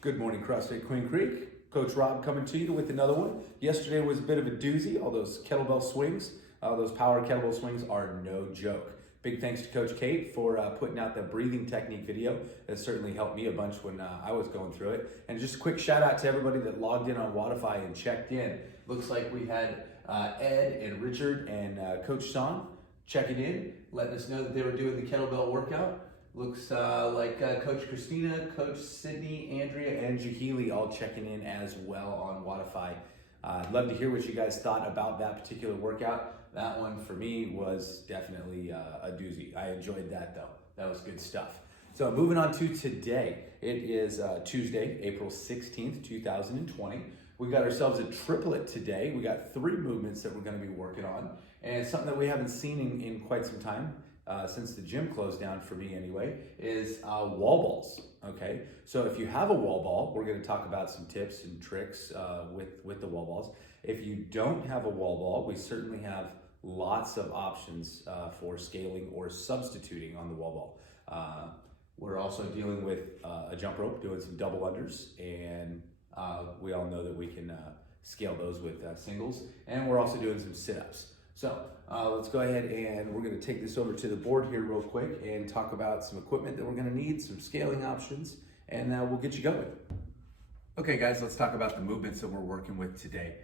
Good morning, CrossFit Queen Creek. Coach Rob coming to you with another one. Yesterday was a bit of a doozy. All those kettlebell swings, those power kettlebell swings are no joke. Big thanks to Coach Kate for putting out the breathing technique video. That certainly helped me a bunch when I was going through it. And just a quick shout out to everybody that logged in on Wodify and checked in. Looks like we had Ed and Richard and Coach Son checking in, letting us know that they were doing the kettlebell workout. Looks like Coach Christina, Coach Sydney, Andrea, and Jahili all checking in as well on Wodify. I'd love to hear what you guys thought about that particular workout. That one for me was definitely a doozy. I enjoyed that though. That was good stuff. So moving on to today. It is Tuesday, April 16th, 2020. We got ourselves a triplet today. We got 3 movements that we're going to be working on, and something that we haven't seen in quite some time. Since the gym closed down for me anyway, is wall balls, okay? So if you have a wall ball, we're gonna talk about some tips and tricks with the wall balls. If you don't have a wall ball, we certainly have lots of options for scaling or substituting on the wall ball. We're also dealing with a jump rope, doing some double unders, and we all know that we can scale those with singles, and we're also doing some sit-ups. So let's go ahead and we're going to take this over to the board here real quick and talk about some equipment that we're going to need, some scaling options, and we'll get you going. Okay guys, let's talk about the movements that we're working with today.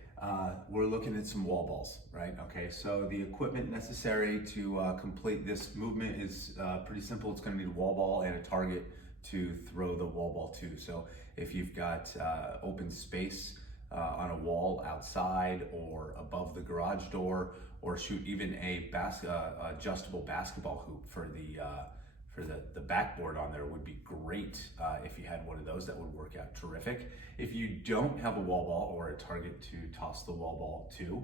We're looking at some wall balls, right? Okay, so the equipment necessary to complete this movement is pretty simple. It's going to need a wall ball and a target to throw the wall ball to. So if you've got open space on a wall outside or above the garage door, or shoot even a adjustable basketball hoop for the backboard on there would be great. If you had one of those, that would work out terrific. If you don't have a wall ball or a target to toss the wall ball to,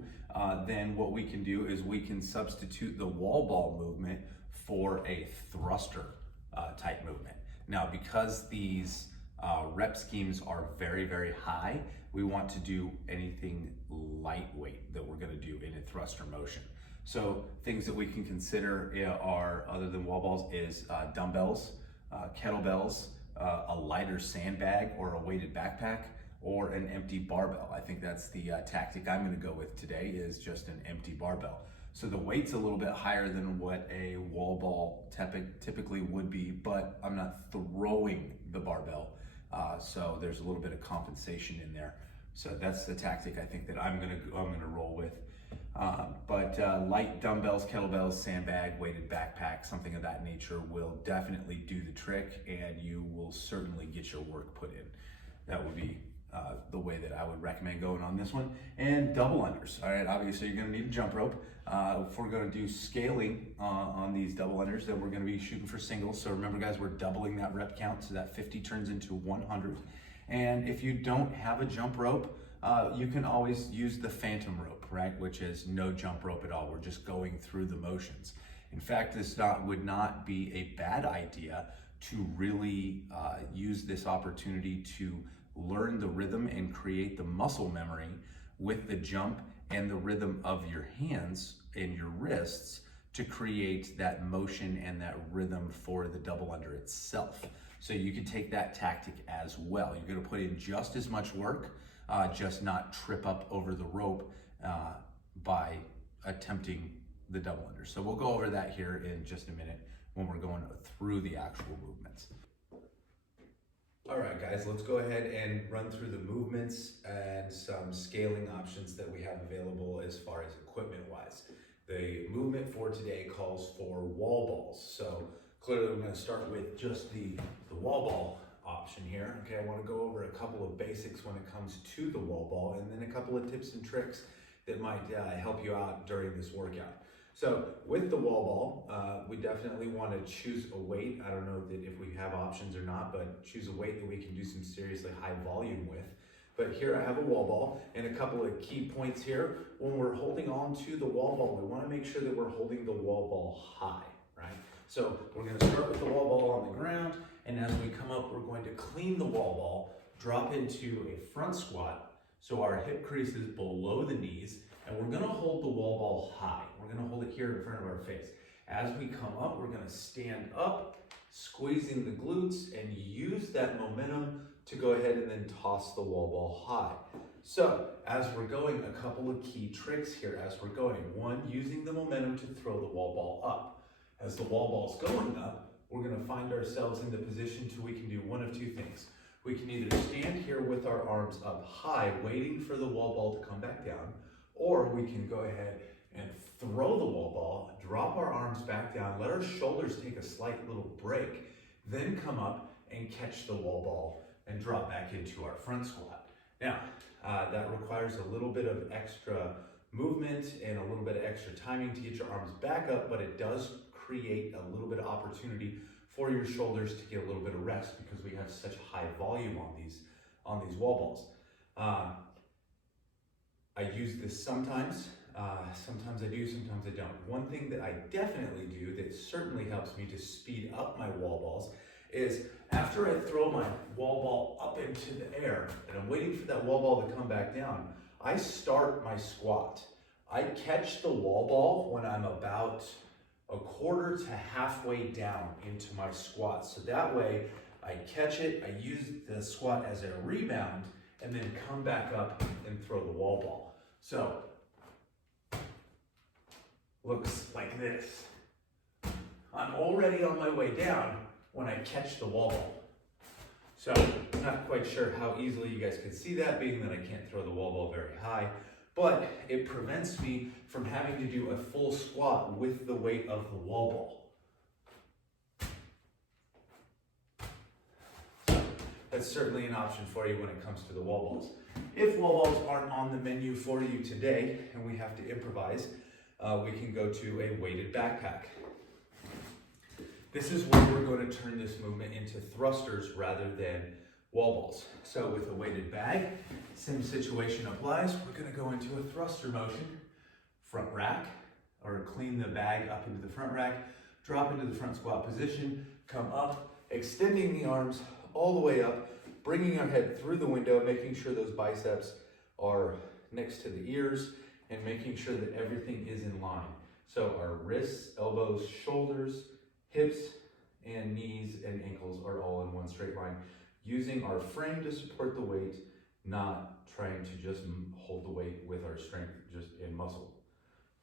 then what we can do is we can substitute the wall ball movement for a thruster type movement. Now, because these rep schemes are very, very high, we want to do anything lightweight that we're going to do in a thruster motion. So things that we can consider are, other than wall balls, is dumbbells, kettlebells, a lighter sandbag or a weighted backpack, or an empty barbell. I think that's the tactic I'm going to go with today, is just an empty barbell. So the weight's a little bit higher than what a wall ball typically would be, but I'm not throwing the barbell. So there's a little bit of compensation in there. So that's the tactic I think that I'm gonna roll with. But light dumbbells, kettlebells, sandbag, weighted backpack, something of that nature will definitely do the trick, and you will certainly get your work put in. That would be the way that I would recommend going on this one. And double unders. All right, obviously you're gonna need a jump rope. If we're gonna do scaling on these double unders, then we're gonna be shooting for singles. So remember guys, we're doubling that rep count, so that 50 turns into 100. And if you don't have a jump rope, you can always use the phantom rope, right? Which is no jump rope at all. We're just going through the motions. In fact, this would not be a bad idea to really use this opportunity to learn the rhythm and create the muscle memory with the jump and the rhythm of your hands and your wrists to create that motion and that rhythm for the double under itself. So you can take that tactic as well. You're gonna put in just as much work, just not trip up over the rope by attempting the double under. So we'll go over that here in just a minute when we're going through the actual movements. All right, guys, let's go ahead and run through the movements and some scaling options that we have available as far as equipment-wise. The movement for today calls for wall balls. So clearly we're going to start with just the wall ball option here. Okay, I want to go over a couple of basics when it comes to the wall ball, and then a couple of tips and tricks that might help you out during this workout. So with the wall ball, we definitely want to choose a weight. I don't know that if we have options or not, but choose a weight that we can do some seriously high volume with. But here I have a wall ball, and a couple of key points here. When we're holding on to the wall ball, we want to make sure that we're holding the wall ball high, right? So we're going to start with the wall ball on the ground, and as we come up, we're going to clean the wall ball, drop into a front squat, so our hip crease is below the knees, and we're going to hold the wall ball high. We're going to hold it here in front of our face. As we come up, we're going to stand up, squeezing the glutes, and use that momentum to go ahead and then toss the wall ball high. So as we're going, a couple of key tricks here as we're going. One, using the momentum to throw the wall ball up. As the wall ball's going up, we're gonna find ourselves in the position to we can do one of two things. We can either stand here with our arms up high, waiting for the wall ball to come back down, or we can go ahead and throw the wall ball, drop our arms back down, let our shoulders take a slight little break, then come up and catch the wall ball and drop back into our front squat. Now, that requires a little bit of extra movement and a little bit of extra timing to get your arms back up, but it does create a little bit of opportunity for your shoulders to get a little bit of rest because we have such high volume on these wall balls. I use this sometimes. Sometimes I do, sometimes I don't. One thing that I definitely do that certainly helps me to speed up my wall balls is after I throw my wall ball up into the air and I'm waiting for that wall ball to come back down, I start my squat. I catch the wall ball when I'm about a quarter to halfway down into my squat. So that way I catch it, I use the squat as a rebound, and then come back up and throw the wall ball. So, looks like this. I'm already on my way down when I catch the wall ball. So, I'm not quite sure how easily you guys can see that, being that I can't throw the wall ball very high, but it prevents me from having to do a full squat with the weight of the wall ball. That's certainly an option for you when it comes to the wall balls. If wall balls aren't on the menu for you today and we have to improvise, we can go to a weighted backpack. This is where we're going to turn this movement into thrusters rather than wall balls. So with a weighted bag, same situation applies. We're going to go into a thruster motion, front rack, or clean the bag up into the front rack, drop into the front squat position, come up, extending the arms all the way up, bringing our head through the window, making sure those biceps are next to the ears, and making sure that everything is in line. So our wrists, elbows, shoulders, hips, and knees and ankles are all in one straight line. Using our frame to support the weight, not trying to just hold the weight with our strength just in muscle.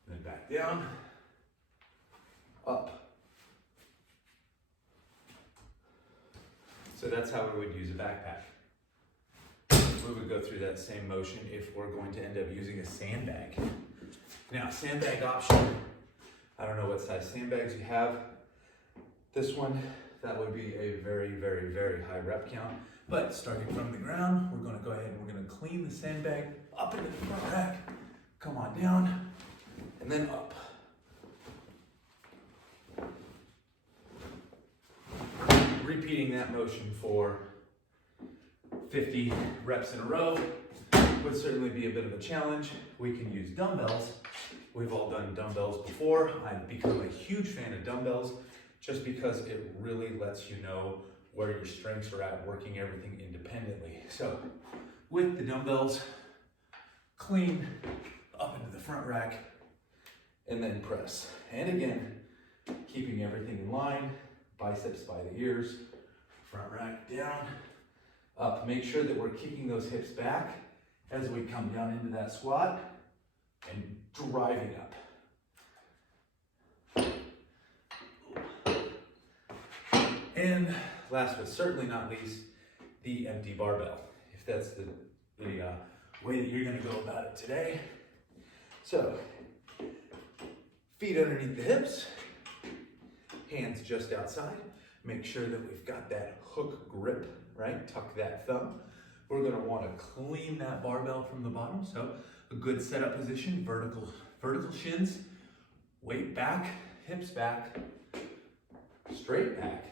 And then back down, up. So that's how we would use a backpack. We would go through that same motion if we're going to end up using a sandbag. Now, sandbag option, I don't know what size sandbags you have. This one, that would be a very, very, very high rep count. But starting from the ground, we're gonna go ahead and we're gonna clean the sandbag up into the front rack, come on down, and then up. Repeating that motion for 50 reps in a row would certainly be a bit of a challenge. We can use dumbbells. We've all done dumbbells before. I've become a huge fan of dumbbells just because it really lets you know where your strengths are at, working everything independently. So with the dumbbells, clean up into the front rack and then press. And again, keeping everything in line, biceps by the ears, front rack down, up. Make sure that we're kicking those hips back as we come down into that squat and driving up. And last but certainly not least, the empty barbell, if that's the way that you're gonna go about it today. So, feet underneath the hips, hands just outside. Make sure that we've got that hook grip, right? Tuck that thumb. We're gonna wanna clean that barbell from the bottom. So a good setup position, vertical shins, weight back, hips back, straight back.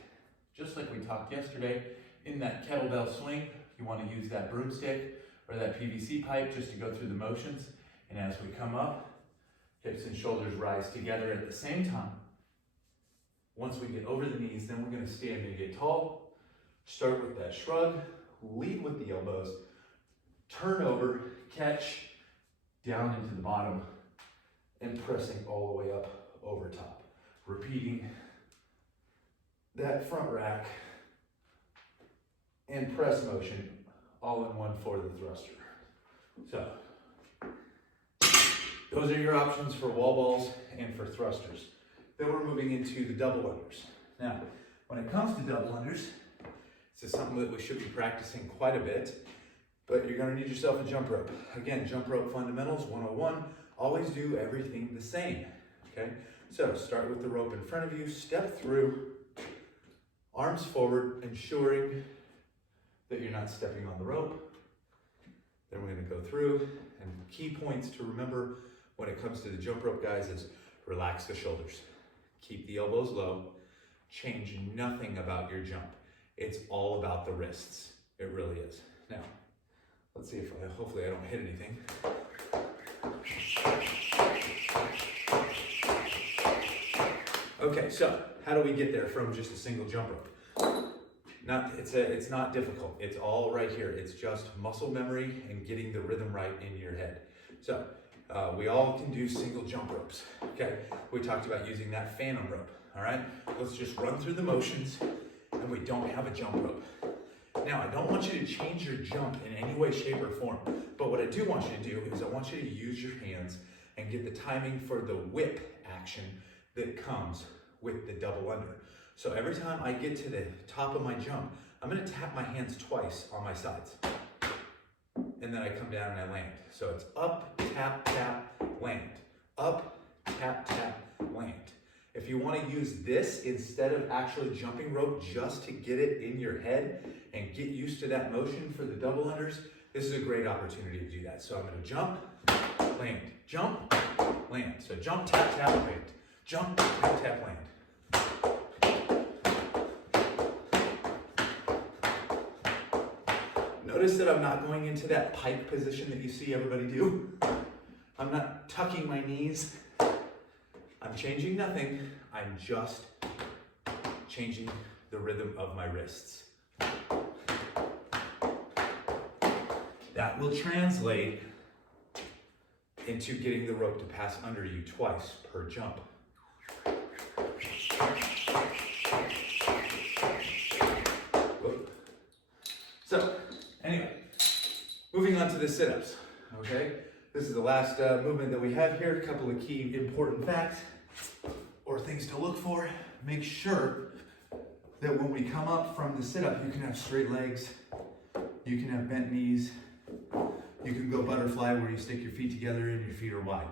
Just like we talked yesterday, in that kettlebell swing, you wanna use that broomstick or that PVC pipe just to go through the motions. And as we come up, hips and shoulders rise together at the same time. Once we get over the knees, then we're gonna stand and get tall. Start with that shrug, lead with the elbows, turn over, catch, down into the bottom, and pressing all the way up over top. Repeating that front rack and press motion all in one for the thruster. So those are your options for wall balls and for thrusters. Then we're moving into the double unders. Now, when it comes to double unders, this is something that we should be practicing quite a bit, but you're gonna need yourself a jump rope. Again, jump rope fundamentals 101, always do everything the same, okay? So start with the rope in front of you, step through, arms forward, ensuring that you're not stepping on the rope. Then we're gonna go through, and key points to remember when it comes to the jump rope, guys, is relax the shoulders. Keep the elbows low, change nothing about your jump. It's all about the wrists. It really is. Now, let's see if hopefully I don't hit anything. Okay, so how do we get there from just a single jump rope? It's not difficult. It's all right here. It's just muscle memory and getting the rhythm right in your head. So we all can do single jump ropes, okay? We talked about using that phantom rope, all right? Let's just run through the motions, and we don't have a jump rope. Now, I don't want you to change your jump in any way, shape, or form, but what I do want you to do is I want you to use your hands and get the timing for the whip action that comes with the double under. So every time I get to the top of my jump, I'm gonna tap my hands twice on my sides. And then I come down and I land. So it's up, tap, tap, land. Up, tap, tap, land. If you want to use this instead of actually jumping rope just to get it in your head and get used to that motion for the double unders, this is a great opportunity to do that. So I'm going to jump, land, jump, land. So jump, tap, tap, land. Jump, tap, tap, land. Notice that I'm not going into that pike position that you see everybody do. I'm not tucking my knees. I'm changing nothing. I'm just changing the rhythm of my wrists. That will translate into getting the rope to pass under you twice per jump. So, anyway, moving on to the sit-ups, okay? This is the last movement that we have here. A couple of key important facts or things to look for. Make sure that when we come up from the sit-up, you can have straight legs, you can have bent knees, you can go butterfly where you stick your feet together and your feet are wide.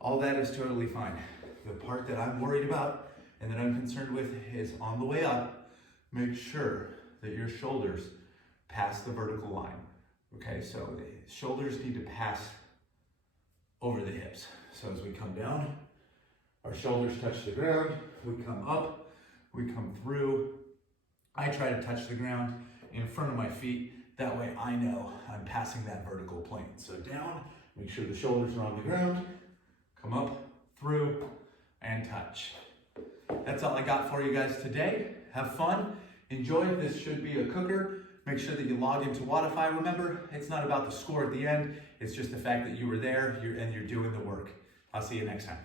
All that is totally fine. The part that I'm worried about and that I'm concerned with is on the way up, make sure that your shoulders pass the vertical line. Okay, so the shoulders need to pass over the hips. So as we come down, our shoulders touch the ground, we come up, we come through. I try to touch the ground in front of my feet. That way I know I'm passing that vertical plane. So down, make sure the shoulders are on the ground, come up, through, and touch. That's all I got for you guys today. Have fun, enjoy. This should be a cooker. Make sure that you log into Wodify. Remember, it's not about the score at the end. It's just the fact that you were there and you're doing the work. I'll see you next time.